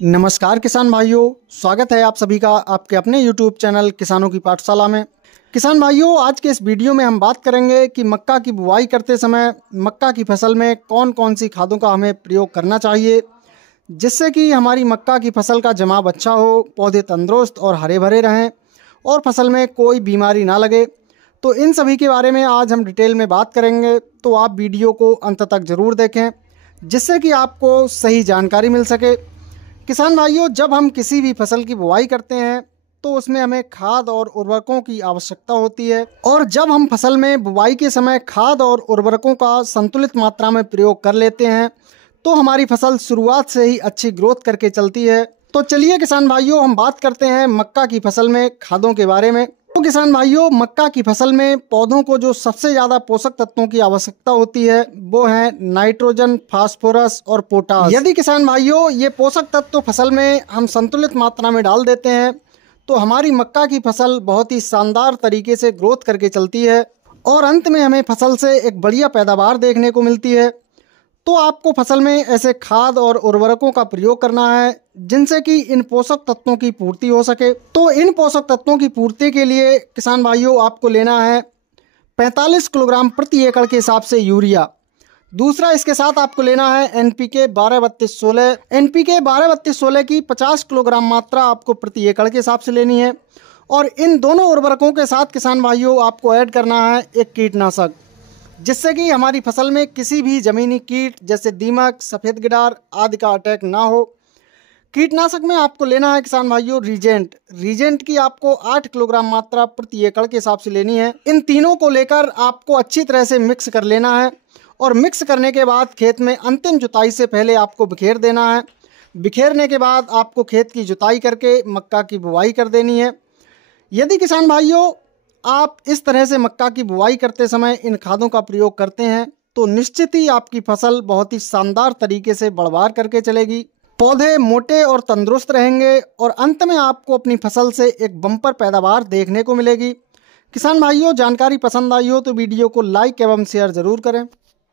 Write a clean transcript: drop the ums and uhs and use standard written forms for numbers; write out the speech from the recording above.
नमस्कार किसान भाइयों, स्वागत है आप सभी का आपके अपने YouTube चैनल किसानों की पाठशाला में। किसान भाइयों, आज के इस वीडियो में हम बात करेंगे कि मक्का की बुवाई करते समय मक्का की फसल में कौन कौन सी खादों का हमें प्रयोग करना चाहिए, जिससे कि हमारी मक्का की फसल का जमाव अच्छा हो, पौधे तंदुरुस्त और हरे भरे रहें और फसल में कोई बीमारी ना लगे। तो इन सभी के बारे में आज हम डिटेल में बात करेंगे, तो आप वीडियो को अंत तक ज़रूर देखें, जिससे कि आपको सही जानकारी मिल सके। किसान भाइयों, जब हम किसी भी फसल की बुवाई करते हैं तो उसमें हमें खाद और उर्वरकों की आवश्यकता होती है, और जब हम फसल में बुवाई के समय खाद और उर्वरकों का संतुलित मात्रा में प्रयोग कर लेते हैं तो हमारी फसल शुरुआत से ही अच्छी ग्रोथ करके चलती है। तो चलिए किसान भाइयों, हम बात करते हैं मक्का की फसल में खादों के बारे में। तो किसान भाइयों, मक्का की फसल में पौधों को जो सबसे ज़्यादा पोषक तत्वों की आवश्यकता होती है वो है नाइट्रोजन, फास्फोरस और पोटास। यदि किसान भाइयों ये पोषक तत्व फसल में हम संतुलित मात्रा में डाल देते हैं तो हमारी मक्का की फसल बहुत ही शानदार तरीके से ग्रोथ करके चलती है और अंत में हमें फसल से एक बढ़िया पैदावार देखने को मिलती है। तो आपको फसल में ऐसे खाद और उर्वरकों का प्रयोग करना है जिनसे कि इन पोषक तत्वों की पूर्ति हो सके। तो इन पोषक तत्वों की पूर्ति के लिए किसान भाइयों आपको लेना है 45 किलोग्राम प्रति एकड़ के हिसाब से यूरिया। दूसरा, इसके साथ आपको लेना है NPK 12-32-16। NPK 12-32-16 की 50 किलोग्राम मात्रा आपको प्रति एकड़ के हिसाब से लेनी है। और इन दोनों उर्वरकों के साथ किसान भाइयों आपको ऐड करना है एक कीटनाशक, जिससे कि हमारी फसल में किसी भी ज़मीनी कीट जैसे दीमक, सफ़ेद गिडार आदि का अटैक ना हो। कीटनाशक में आपको लेना है किसान भाइयों रीजेंट की आपको 8 किलोग्राम मात्रा प्रति एकड़ के हिसाब से लेनी है। इन तीनों को लेकर आपको अच्छी तरह से मिक्स कर लेना है और मिक्स करने के बाद खेत में अंतिम जुताई से पहले आपको बिखेर देना है। बिखेरने के बाद आपको खेत की जुताई करके मक्का की बुवाई कर देनी है। यदि किसान भाइयों आप इस तरह से मक्का की बुवाई करते समय इन खादों का प्रयोग करते हैं तो निश्चित ही आपकी फसल बहुत ही शानदार तरीके से बढ़वार करके चलेगी, पौधे मोटे और तंदुरुस्त रहेंगे और अंत में आपको अपनी फसल से एक बम्पर पैदावार देखने को मिलेगी। किसान भाइयों, जानकारी पसंद आई हो तो वीडियो को लाइक एवं शेयर ज़रूर करें।